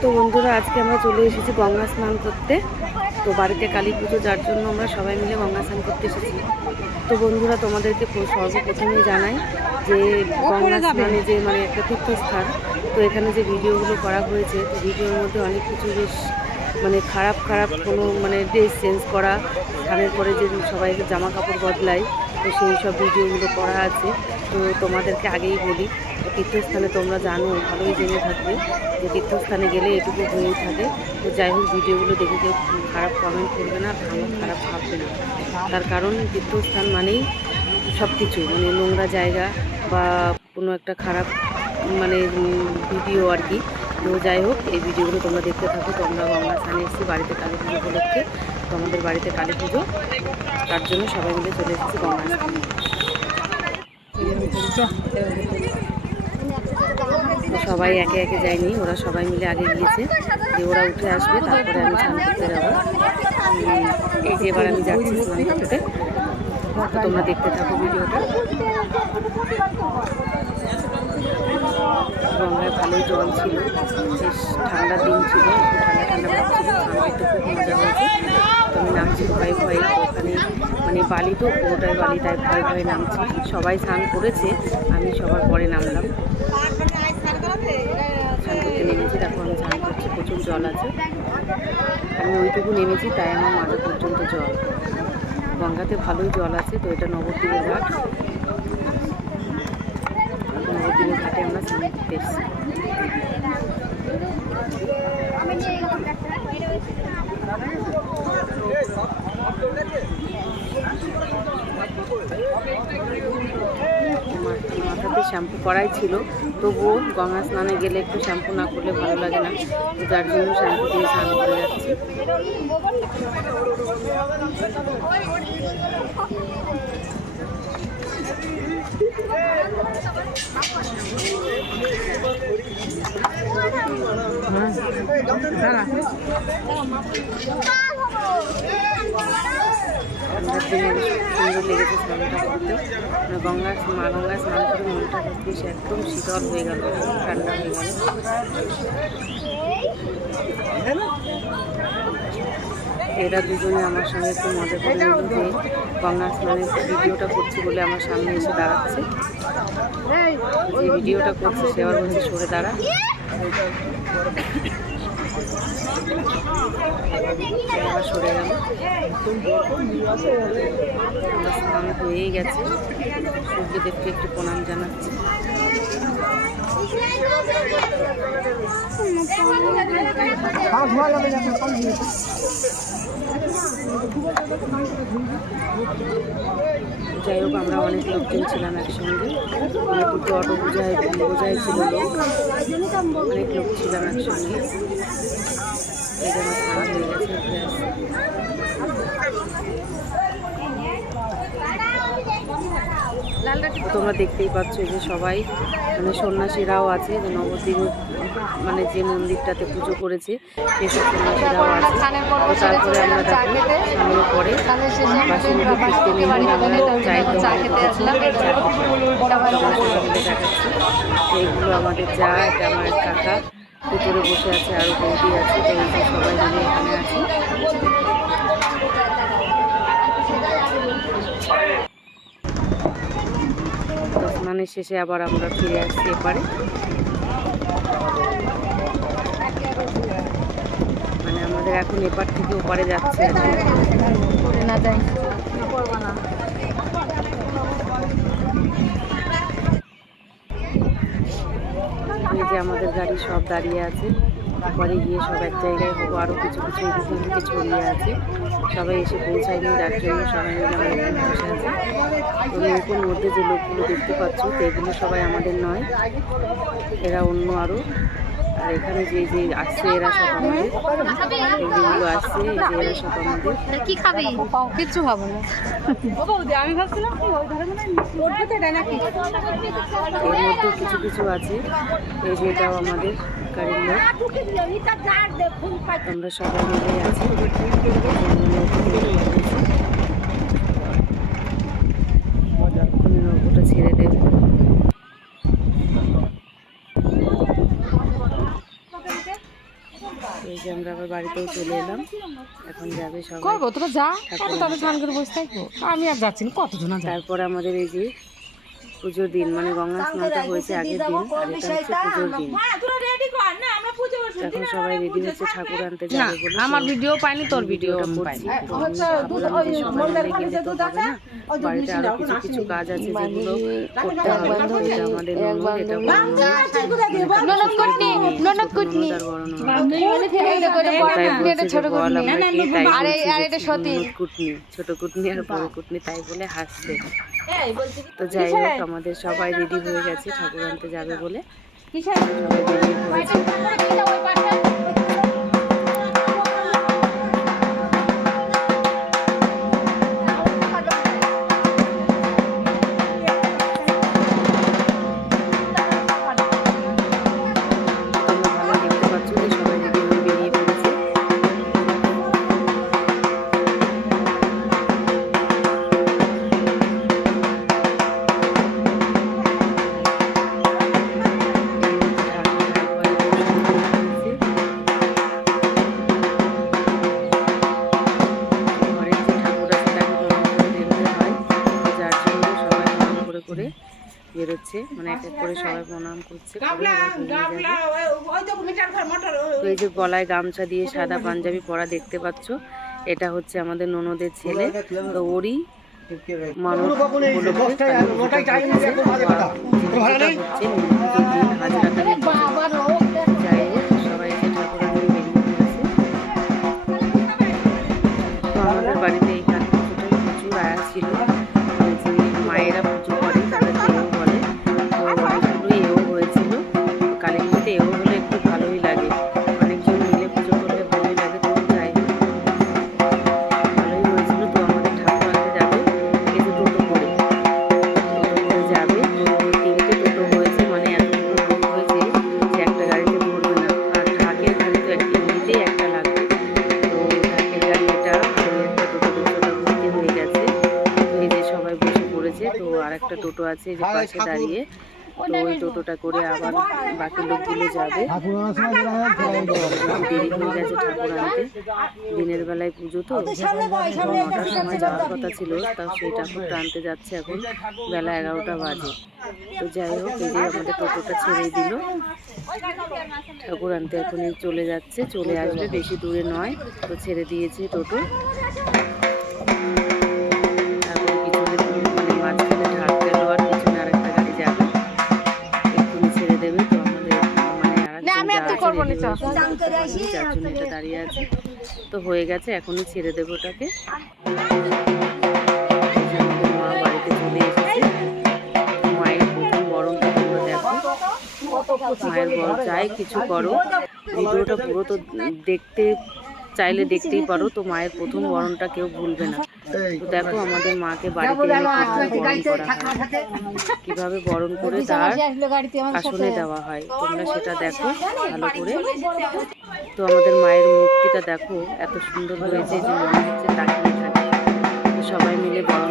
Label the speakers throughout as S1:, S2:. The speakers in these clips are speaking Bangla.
S1: তো বন্ধুরা আজকে আমরা চলে এসেছি গঙ্গা স্নান করতে। তো বাড়িতে কালী পুজো যার জন্য আমরা সবাই মিলে গঙ্গা স্নান করতে এসেছি। তো বন্ধুরা তোমাদেরকে প্র- সর্বপ্রথমেই জানাই যে গঙ্গা স্নানে যে মানে একটা তীর্থস্থান তো এখানে যে ভিডিওগুলো করা হয়েছে তো ভিডিওর মধ্যে অনেক কিছু বেশ মানে খারাপ খারাপ কোনো মানে ড্রেস চেঞ্জ করা স্নানের পরে যে সবাই জামা কাপড় বদলায় তো সেই সব ভিডিওগুলো করা আছে। তো তোমাদেরকে আগেই বলি, তীর্থস্থানে তোমরা জানো, ভালোই জেনে থাকবে যে তীর্থস্থানে গেলে এটুকু হয়েই থাকে। তো যাই হোক, ভিডিওগুলো দেখে কেউ খারাপ কমেন্ট করবে না, ভালো খারাপ ভাববে না। তার কারণ তীর্থস্থান মানেই সব কিছু মানে নোংরা জায়গা বা কোনো একটা খারাপ মানে ভিডিও আর কি। তো যাই হোক, এই ভিডিওগুলো তোমরা দেখতে থাকো। তো আমরা গঙ্গা স্থানে এসেছি বাড়িতে কালী পুজো উপলক্ষে তো আমাদের বাড়িতে কালী পুজো। তার জন্য সবাই মিলে চলে এসেছি গঙ্গা স্থানে সবাই একে একে যায়নি, ওরা সবাই মিলে আগে গিয়েছে। যে ওরা উঠে আসবে, তারপরে আমি স্নান করতে যাব এই যে এবার আমি যাচ্ছি স্নান করতে। তোমরা দেখতে থাকো ভিডিওটা। গঙ্গায় ভালোই জল ছিল। বেশ ঠান্ডার দিন ছিল। একটু ঠান্ডা ঠান্ডা ভাব ছিল স্নান করতে খুব মজা হয়েছে। তো আমি নামছি ভয়ে ভয়ে। তো ওখানে মানে বালি তো পুরোটাই বালি তাই ভয়ে ভয়ে নামছি। সবাই স্নান করেছে, আমি সবার পরে নামলাম। নেমেছি, তারপর আমি স্নান করছি, প্রচুর জল আছে। আমি ওইটুকু নেমেছি, তাই আমার মাথা পর্যন্ত জল। গঙ্গাতে ভালোই জল আছে, তো এটা নবদ্বীপের ঘাট। ঘাটে আমরা শ্যাম্পু করাই ছিল, তবুও গঙ্গা স্নানে গেলে একটু শ্যাম্পু না করলে ভালো লাগে না। যার জন্য শ্যাম্পু দিয়ে স্নান করে যাচ্ছি আমাদের দিনে বেশ সুন্দর লেগেছে স্নানটা করতে মানে গঙ্গা মা গঙ্গায় স্নান করে মনটা বেশ একদম শীতল হয়ে গেল ঠান্ডা হয়ে গেল এরা দুজনে আমার সঙ্গে একটু মজা করে নিল যে গঙ্গা স্নানের ভিডিওটা করছি বলে আমার সামনে এসে দাঁড়াচ্ছে। যে ভিডিওটা করছে সে আবার বলছে সরে দাঁড়া। আবার সরে গেল। স্নান হয়েই গেছে। সূর্যদেবকে একটু প্রণাম জানাচ্ছি। যাই হোক আমরা অনেক লোকজন ছিলাম একসঙ্গে। মানে দুটো অটো বোঝাই বোঝাই ছিল অনেক লোক ছিলাম একসঙ্গে। হয়ে গেছে উঠে আসছি। তো তোমরা দেখতেই পাচ্ছ যে সবাই মানে সন্ন্যাসীরাও আছে যে নবদ্বীপ মানে যে মন্দিরটাতে পুজো করেছে সেসব সন্ন্যাসীরাও আছে। তারপরে আমরা স্নানের পরে এইগুলো আমাদের যা এটা আমার কাকা। ভিতরে বসে আছে আরও বৌদি আছে তো সবাই মিলে এখানে আছি। স্নানের শেষে আবার আমরা ফিরে আসছি এপারে। মানে আমাদের এখন এপার থেকে ওপারে যাচ্ছে
S2: না
S1: যে আমাদের গাড়ি সব দাঁড়িয়ে আছে। পরে গিয়ে সব এক জায়গায় হব আরও কিছু কিছু ছড়িয়ে আছে। সবাই এসে পৌঁছায়নি, যার জন্য সবাই মিলে আমরা এখানে বসে আছি। তো নৌকোর মধ্যে যে লোকগুলো দেখতে পাচ্ছ তো এগুলো সবাই আমাদের নয়, এরা অন্য আরও আর এখানে যে যে আসছে এরা সব আমাদের। যেগুলো আসছে যে এরা সব আমাদের।
S2: কি খাবি? কিচ্ছু খাব না। আমি ভাবছিলাম কি ওই ধরে মানে নাকি?
S1: এর মধ্যে কিছু কিছু আছে। এই যে এটাও আমাদের গাড়ির লোক আমরা সবাই মিলে আছি নৌকোটা ছেড়ে দেবে এই যে আমরা আবার বাড়িতেও চলে এলাম। এখন যাবে সবাই।
S2: করব তোরা যা তবে স্নান করে বসে থাকব। আমি আর যাচ্ছি না কতজন
S1: তারপর আমাদের এই যে পুজোর দিন মানে গঙ্গা স্নানটা হয়েছে আগের দিন আর এটা হচ্ছে পুজোর দিন। এখন সবাই রেডি হচ্ছে ঠাকুর আনতে যাবে বলে
S2: আমার ভিডিও পাইনি তোর ভিডিও পাইনি।
S1: আমি ভাবলাম যে সবাই মিলে গেলে তো হবে না? বাড়িতে আরও কিছু কিছু কাজ আছে যেগুলো করতে হবে এটা আমাদের ননদ এটা ননদ।
S2: ননদ কুটনি। ননদ ছোট
S1: কুটনি। আর বড় কুটনি তাই বলে হাসছে। তো যাই হোক আমাদের সবাই রেডি হয়ে গেছে ঠাকুর আনতে যাবে বলে সবাই বেরিয়ে পড়েছে তোমরা বেরোচ্ছে মানে এক এক করে সবাই প্রণাম করছে এই যে গলায় গামছা দিয়ে সাদা পাঞ্জাবি পরা দেখতে পাচ্ছ এটা হচ্ছে আমাদের ননদের ছেলে তো ওরই মানব আছে এই যে পাশে দাঁড়িয়ে। তো ওই টোটোটা করে আবার বাকি লোকগুলো যাবে। দেরি হয়ে গেছে ঠাকুর আনতে। দিনের বেলায় পুজো তো। নটার সময় যাওয়ার কথা ছিল তাও সেই ঠাকুরটা আনতে যাচ্ছে এখন। বেলা এগারোটা বাজে। তো যাই হোক এই যে আমাদের টোটোটা ছেড়ে দিল। ঠাকুর আনতে এখনই চলে যাচ্ছে। চলে আসবে বেশি দূরে নয়। তো ছেড়ে দিয়েছে টোটো। আর
S2: তুই করব না, চল।
S1: যার জন্য দাঁড়িয়ে আছে। তো হয়ে গেছে এখনই ছেড়ে দেবো ওটাকে। মায়ের বর যাই কিছু করো। ভিডিওটা পুরো তো দেখতে চাইলে দেখতেই পারো তো মায়ের প্রথম বরণটা কেউ ভুলবে না। তো দেখো আমাদের মাকে বাড়িতে কীভাবে বরণ করা বরণ করে তার আসনে দেওয়া হয়। তোমরা সেটা দেখো ভালো করে। তো আমাদের মায়ের মূর্তিটা দেখো এত সুন্দর হয়েছে যে মনে হচ্ছে তাকিয়ে থাকে সবাই মিলে বরণ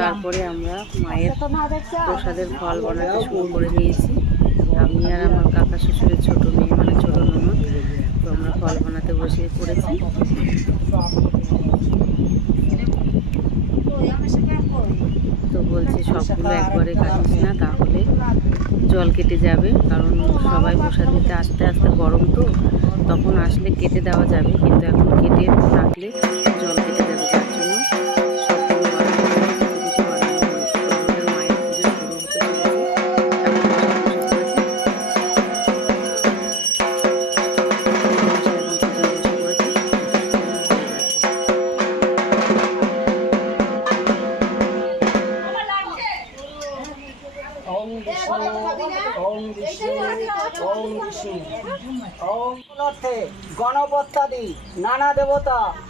S1: তারপরে আমরা মায়ের
S2: দেখছে
S1: প্রসাদের ফল বানাতে শুরু করে দিয়েছি। আমি আর আমার কাকা শ্বশুরের ছোট মেয়ে মানে ছোট ননদ তো আমরা ফল বানাতে বসে পড়েছি। তো বলছি সবগুলো একবারে কাটিস না তাহলে জল কেটে যাবে। কারণ সবাই প্রসাদ দিতে আস্তে আস্তে গরম তো তখন আসলে কেটে দেওয়া যাবে। কিন্তু এখন কেটে রাখলে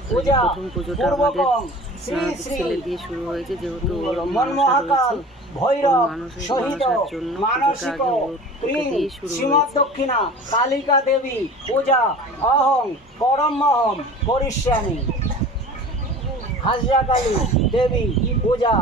S1: প্রথম পুজোটা আমাদের ছেলে দিয়ে শুরু হয়েছে যেহেতু
S3: ভৈরব
S1: শহীদ মানসিক।
S3: দক্ষিণা কালিকা দেবী পূজা অহং পরম পরমহম করিষ্যামি হাজরাকালী দেবী পূজা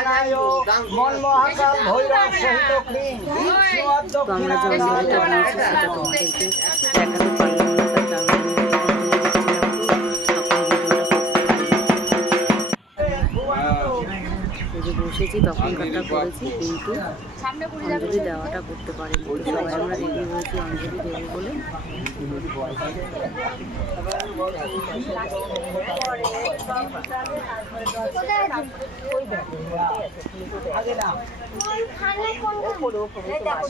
S3: সম্প্রদানায় মনমহাকাল ভৈরব সহিত ক্লীন শ্রীমৎ
S1: পারিনি। এই তখনকারটা করেছি কিন্তু অঞ্জলি দেওয়াটা করতে পারিনি। সবাই আমরা রেডি হয়েছি অঞ্জলি দেবো বলে।
S3: এদং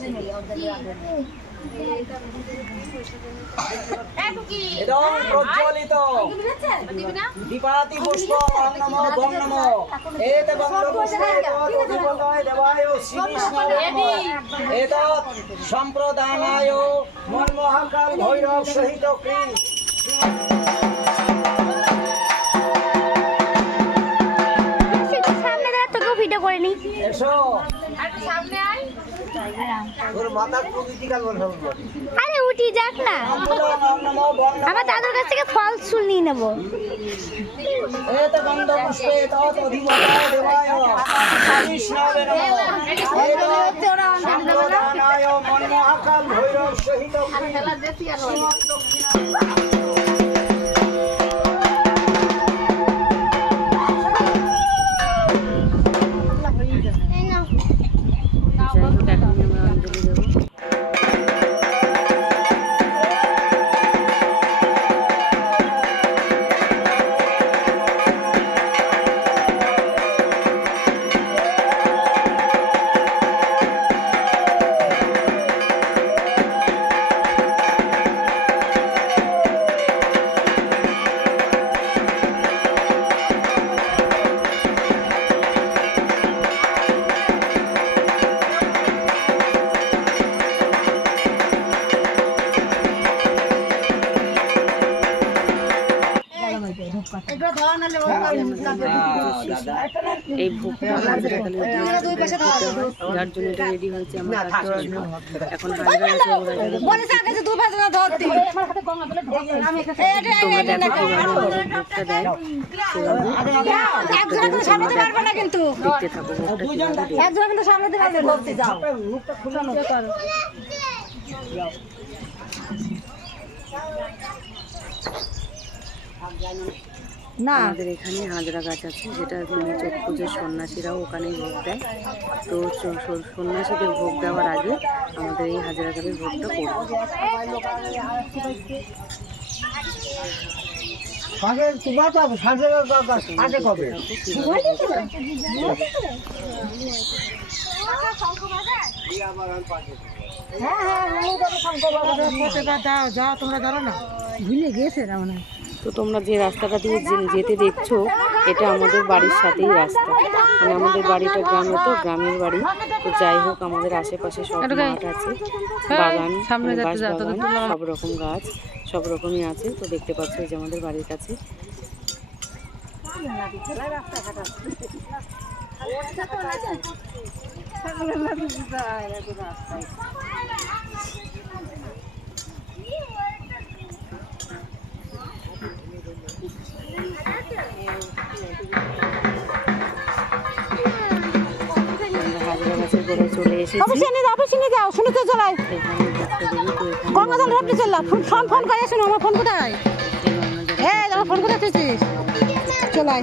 S3: প্রজ্বলিত। দীপাতি পুষ্প নমো গং এত গন্ধ পুষ্পে তৎ অধিপতয় দেবায় নমঃ। সম্প্রদানায় মনমহাকাল ভৈরব সহিত
S4: ভিডিও করে নি
S3: এসো।
S4: আরে উঠি যাক না। আমার দাদুর কাছ থেকে ফল চুল নিয়ে নেব।
S1: এখন আমাদের ভোগটা দেয় সেভাবে
S2: কিন্তু একজন কিন্তু যাও না
S1: আমাদের এখানে হাজরা গাছ আছে যেটা মানে চোখ পুজোর সন্ন্যাসীরাও ওখানেই ভোগ দেয়। তো সন্ন্যাসীদের ভোগ দেওয়ার আগে আমাদের এই হাজরা গাছের ভোগটা করব।
S2: ভুলে গেছে না মনে। হয়
S1: তো তোমরা যে রাস্তাটা দিয়ে যে- যেতে দেখছ এটা আমাদের বাড়ির সাথেই রাস্তা। মানে আমাদের বাড়িটা গ্রামে তো গ্রামের বাড়ি। তো যাই হোক আমাদের আশেপাশে সব মাঠ আছে বাগান গাছ বাগান সব রকম গাছ সব রকমই আছে। তো দেখতে পাচ্ছ এই যে আমাদের বাড়ির কাছে হাজরা গাছের গোড়ায় চলে এসেছি
S2: অফিসে নিয়ে যাও যাও শুনতে চলাই
S1: তো এখানে
S2: গঙ্গাজল রোডে ফোন ফোন ফোন করে শুনো আমার ফোন কোথায়? এ আমার ফোন কোথায় চলাই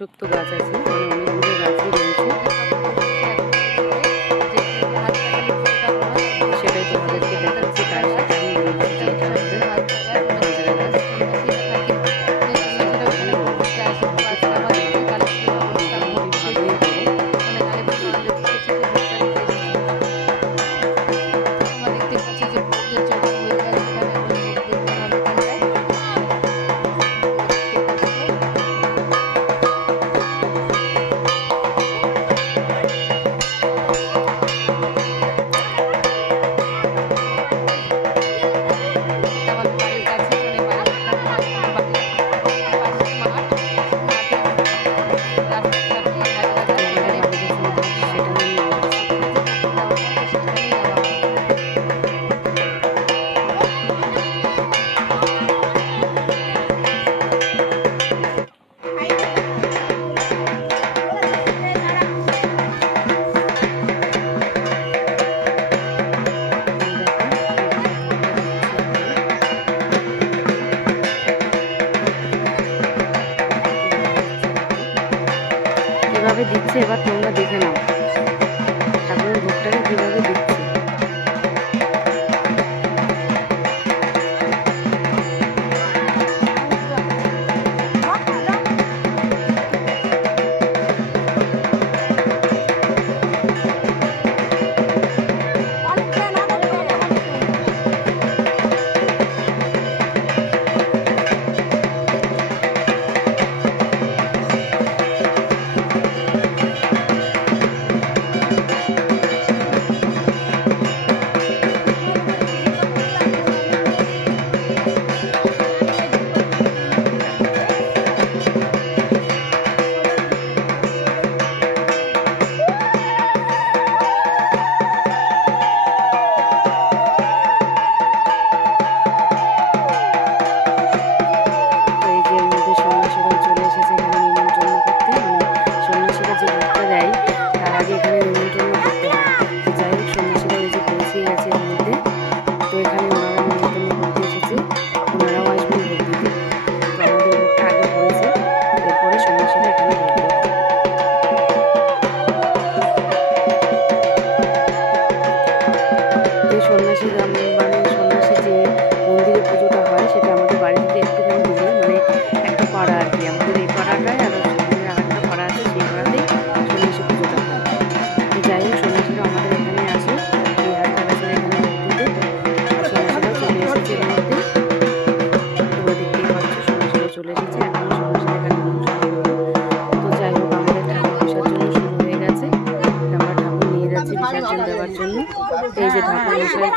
S1: অশক্ত গাছ আছে অনেক গাছই রয়েছে।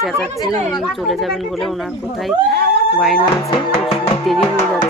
S1: চেঁচাচ্ছেন উনি চলে যাবেন বলে ওনার কোথায় বায়না আছে দেরি হয়ে যাচ্ছে।